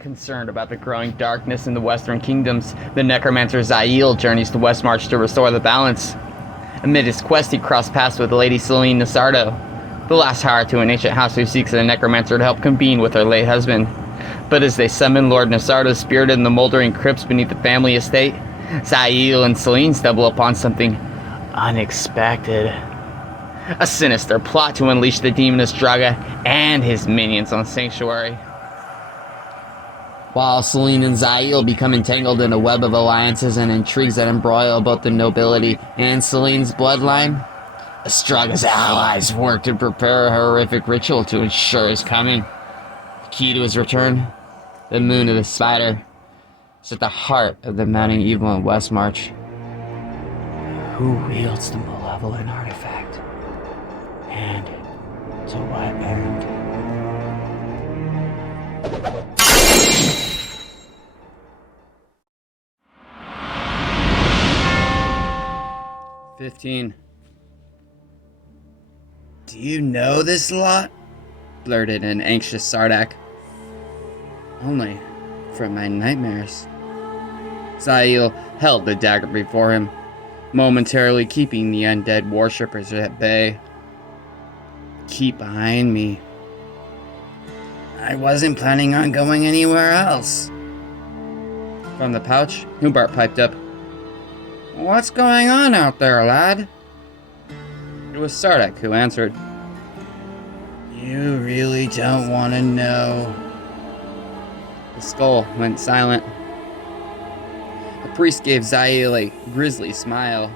Concerned about the growing darkness in the western kingdoms, the necromancer Zael journeys to Westmarch to restore the balance. Amid his quest, he crossed paths with Lady Celine Nasardo, the last heir to an ancient house who seeks a necromancer to help convene with her late husband. But as they summon Lord Nasardo's spirit in the moldering crypts beneath the family estate, Zael and Celine stumble upon something unexpected. A sinister plot to unleash the demon Estraga and his minions on Sanctuary. While Celine and Zael become entangled in a web of alliances and intrigues that embroil both the nobility and Celine's bloodline, Estraga's allies work to prepare a horrific ritual to ensure his coming. The key to his return, the moon of the spider, is at the heart of the mounting evil in Westmarch. Who wields the malevolent artifact? And to what end? "15. "Do you know this lot?" blurted an anxious Sardak. "Only from my nightmares." Zael held the dagger before him, momentarily keeping the undead worshippers at bay. "Keep behind me. I wasn't planning on going anywhere else." From the pouch, Humbart piped up, "What's going on out there, lad?" It was Sardak who answered. "You really don't want to know." The skull went silent. The priest gave Zael a grisly smile.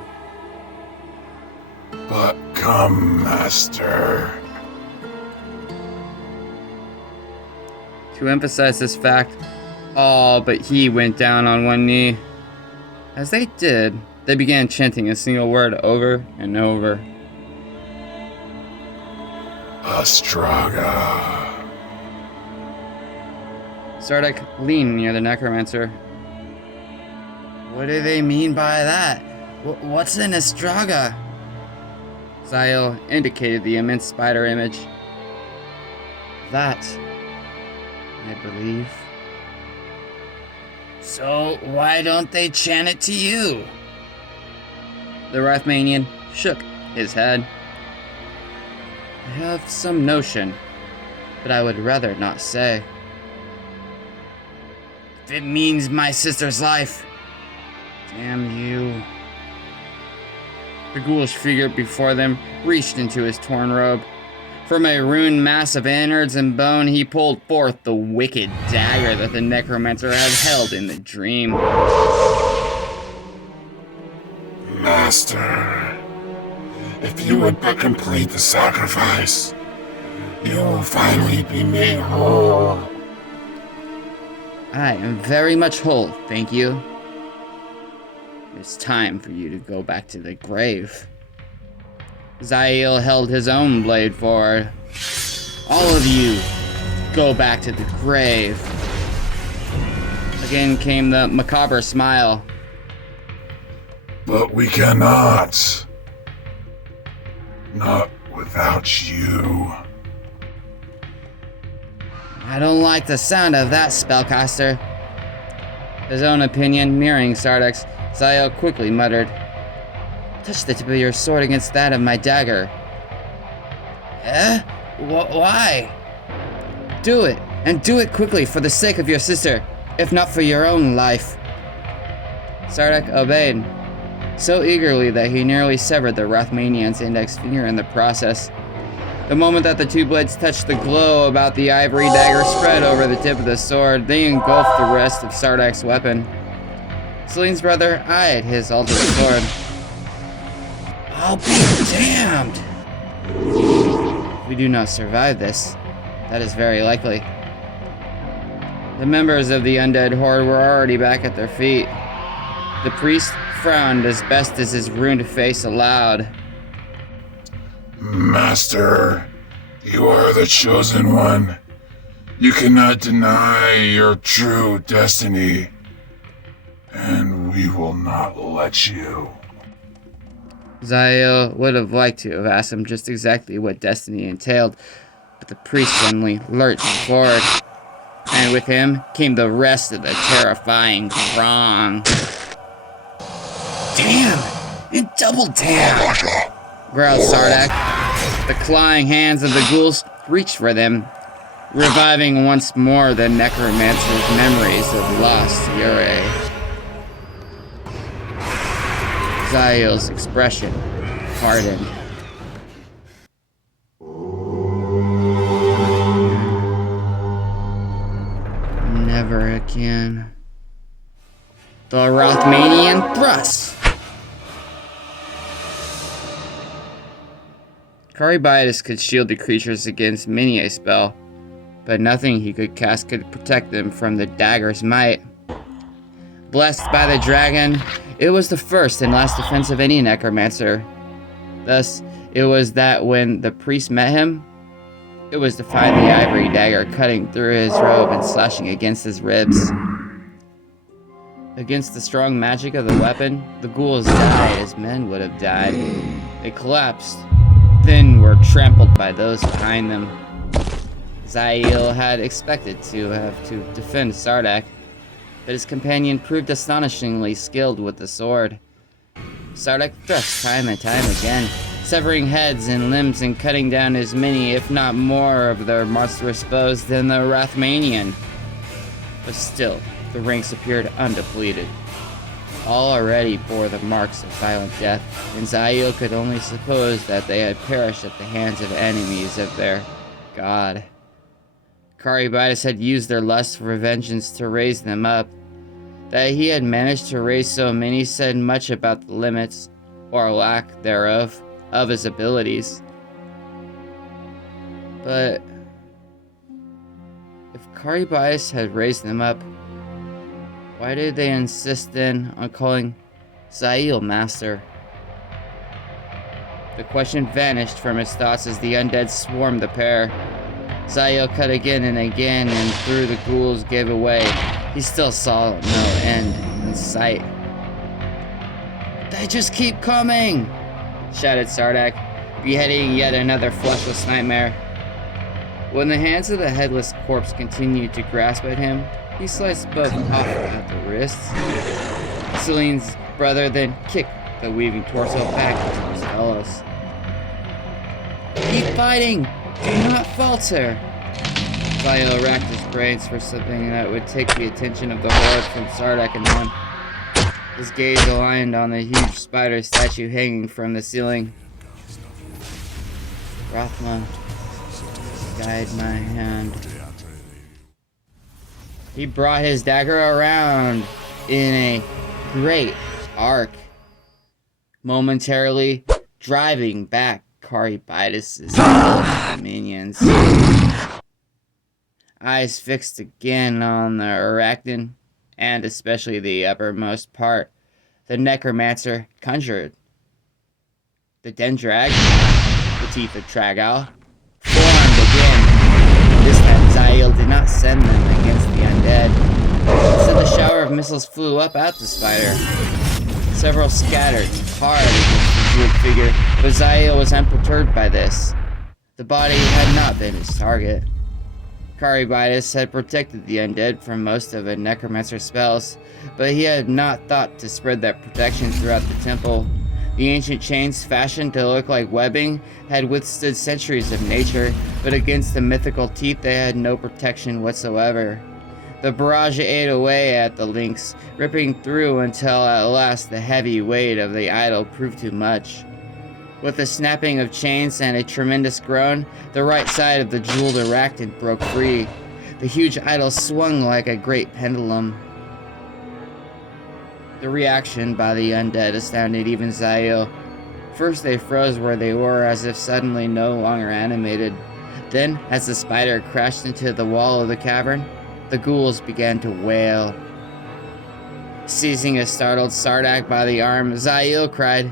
"But come, master." To emphasize this fact, all but he went down on one knee. As they did, they began chanting a single word over and over. Estraga. Sardak leaned near the necromancer. "What do they mean by that? What's an Estraga?" Zael indicated the immense spider image. "That, I believe." "So why don't they chant it to you?" The Rathmanian shook his head. "I have some notion, but I would rather not say." "If it means my sister's life, damn you." The ghoulish figure before them reached into his torn robe. From a ruined mass of innards and bone, he pulled forth the wicked dagger that the necromancer had held in the dream. "Master, if you would but complete the sacrifice, you will finally be made whole." "I am very much whole, thank you. It's time for you to go back to the grave." Zael held his own blade forward. "All of you, go back to the grave." Again came the macabre smile. "But we cannot. Not without you." "I don't like the sound of that, spellcaster." His own opinion mirroring Sardak's, Zael quickly muttered, "Touch the tip of your sword against that of my dagger." "Eh? Why?" "Do it, and do it quickly for the sake of your sister, if not for your own life." Sardak obeyed, so eagerly that he nearly severed the Rathmanian's index finger in the process. The moment that the two blades touched, the glow about the ivory dagger spread over the tip of the sword. They engulfed the rest of Sardak's weapon. Celine's brother eyed his altered sword. "I'll be damned!" "If we do not survive this, that is very likely." The members of the undead horde were already back at their feet. The priest frowned as best as his ruined face allowed. "Master, you are the chosen one. You cannot deny your true destiny, and we will not let you." Zael would have liked to have asked him just exactly what destiny entailed, but the priest suddenly lurched forward. And with him came the rest of the terrifying throng. Damn! And double damn! Growled Sardak. The clawing hands of the ghouls reached for them, reviving once more the necromancer's memories of lost Yurei. Zael's expression hardened. Never again. The Rothmanian thrust! Caribitis could shield the creatures against many a spell, but nothing he could cast could protect them from the dagger's might. Blessed by the dragon, it was the first and last defense of any necromancer. Thus, it was that when the priest met him, it was to find the ivory dagger cutting through his robe and slashing against his ribs. Against the strong magic of the weapon, the ghouls died as men would have died. They collapsed, then were trampled by those behind them. Zael had expected to have to defend Sardak, but his companion proved astonishingly skilled with the sword. Sardak thrust time and time again, severing heads and limbs and cutting down as many, if not more, of their monstrous foes than the Rothmanian. But still, the ranks appeared undepleted. All already bore the marks of violent death, and Zael could only suppose that they had perished at the hands of enemies of their god. Caribitis had used their lust for vengeance to raise them up. That he had managed to raise so many said much about the limits, or lack thereof, of his abilities. But if Caribitis had raised them up, why did they insist then on calling Zael master? The question vanished from his thoughts as the undead swarmed the pair. Zael cut again and again, and through the ghouls gave away. He still saw no end in sight. They just keep coming! Shouted Sardak, beheading yet another fleshless nightmare. When the hands of the headless corpse continued to grasp at him, he sliced both off at the wrists. Celine's brother then kicked the weaving torso back into his fellows. Keep fighting! Do not falter! Zael racked his brains for something that would take the attention of the horde from Sardak and them. His gaze aligned on the huge spider statue hanging from the ceiling. Rothma, guide my hand. He brought his dagger around in a great arc, momentarily driving back Caribitis' minions. Eyes fixed again on the arachnid, and especially the uppermost part, the necromancer conjured. The Dendrag, the teeth of Tragal, formed again. This time Zael did not send them against the undead. So the shower of missiles flew up at the spider. Several scattered hard against the jeweled figure, but Zael was unperturbed by this. The body had not been his target. Caribitis had protected the undead from most of a necromancer's spells, but he had not thought to spread that protection throughout the temple. The ancient chains, fashioned to look like webbing, had withstood centuries of nature, but against the mythical teeth they had no protection whatsoever. The barrage ate away at the links, ripping through until at last the heavy weight of the idol proved too much. With a snapping of chains and a tremendous groan, the right side of the jeweled arachnid broke free. The huge idol swung like a great pendulum. The reaction by the undead astounded even Zael. First they froze where they were as if suddenly no longer animated. Then, as the spider crashed into the wall of the cavern, the ghouls began to wail. Seizing a startled Sardak by the arm, Zael cried,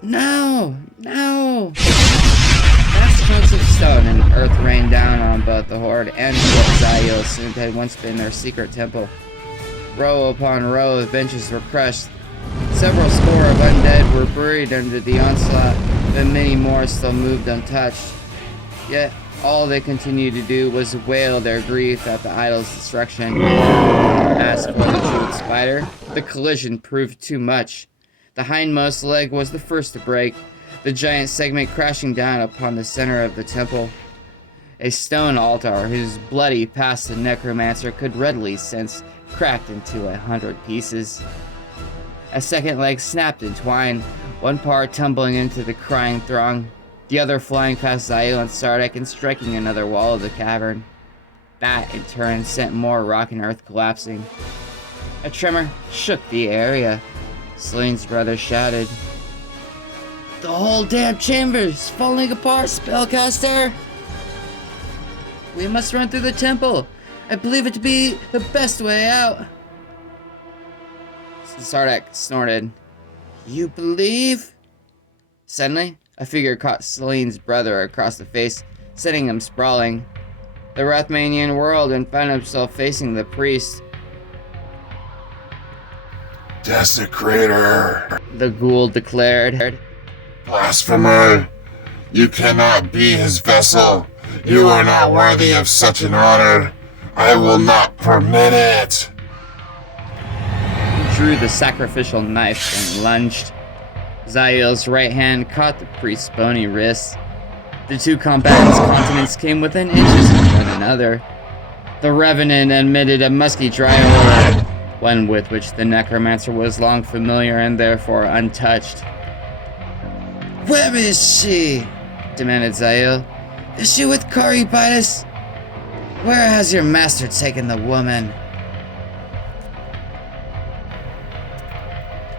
"No! No!" Vast chunks of stone and earth rained down on both the horde and what Zael assumed had once been their secret temple. Row upon row of benches were crushed. Several score of undead were buried under the onslaught, but many more still moved untouched. Yet, All they continued to do was wail their grief at the idol's destruction. As for the jeweled spider, the collision proved too much. The hindmost leg was the first to break, the giant segment crashing down upon the center of the temple. A stone altar, whose bloody past the necromancer could readily sense, cracked into 100 pieces. A second leg snapped in twine, one part tumbling into the crying throng, the other flying past Zael and Sardek and striking another wall of the cavern. That, in turn, sent more rock and earth collapsing. A tremor shook the area. Celine's brother shouted, "The whole damn chamber's falling apart, spellcaster! We must run through the temple. I believe it to be the best way out." Sardek snorted. "You believe?" Suddenly, a figure caught Celine's brother across the face, sending him sprawling. The Rathmanian whirled and found himself facing the priest. "Desecrator," the ghoul declared. "Blasphemer! You cannot be his vessel. You are not worthy of such an honor. I will not permit it." He drew the sacrificial knife and lunged. Zael's right hand caught the priest's bony wrist. The two combatants' countenances came within inches of one another. The Revenant emitted a musky dry odor, one with which the necromancer was long familiar and therefore untouched. "Where is she?" demanded Zael. "Is she with Caribitis? Where has your master taken the woman?"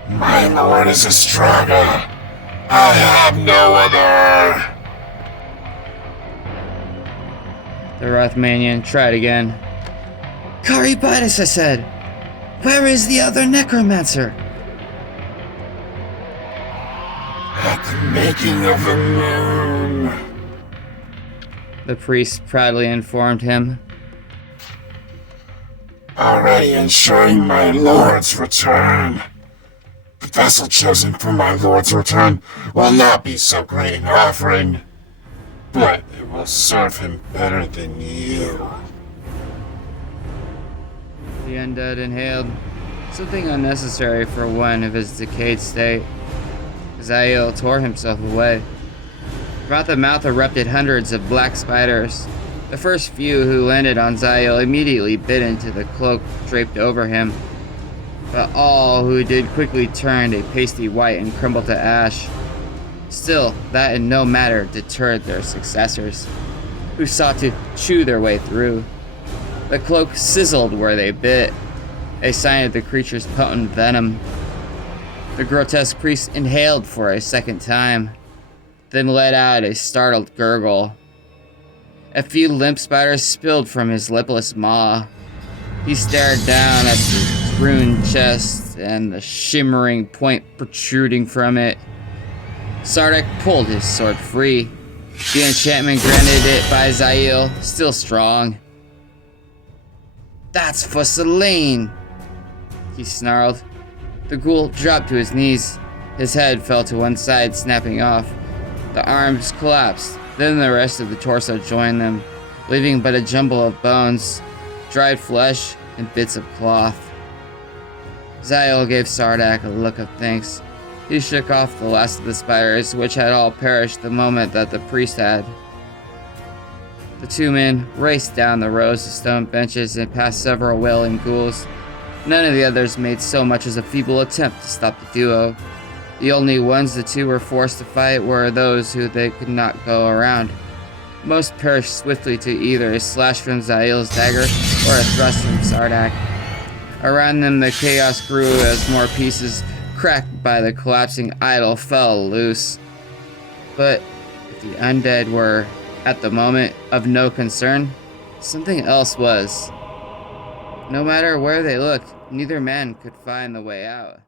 "My lord is Estraga. I have no other." The Rothmanian tried again. "Caribitis, I said. Where is the other necromancer?" "At the making of the moon," the priest proudly informed him. "Already ensuring my lord's return. The vessel chosen for my lord's return will not be so great an offering, but it will serve him better than you." The undead inhaled, something unnecessary for one of his decayed state. Zael tore himself away. From the mouth erupted hundreds of black spiders. The first few who landed on Zael immediately bit into the cloak draped over him, but all who did quickly turned a pasty white and crumbled to ash. Still, that in no manner deterred their successors, who sought to chew their way through. The cloak sizzled where they bit, a sign of the creature's potent venom. The grotesque priest inhaled for a second time, then let out a startled gurgle. A few limp spiders spilled from his lipless maw. He stared down at the ruined chest and the shimmering point protruding from it. Sardek pulled his sword free. The enchantment granted it by Zael, still strong. "That's for Celine," he snarled. The ghoul dropped to his knees. His head fell to one side, snapping off. The arms collapsed. Then the rest of the torso joined them, leaving but a jumble of bones, dried flesh, and bits of cloth. Zael gave Sardek a look of thanks. He shook off the last of the spiders, which had all perished the moment that the priest had. The two men raced down the rows of stone benches and past several wailing ghouls. None of the others made so much as a feeble attempt to stop the duo. The only ones the two were forced to fight were those who they could not go around. Most perished swiftly to either a slash from Zael's dagger or a thrust from Sardek. Around them the chaos grew as more pieces, cracked by the collapsing idol, fell loose. But if the undead were, at the moment, of no concern, something else was. No matter where they looked, neither man could find the way out.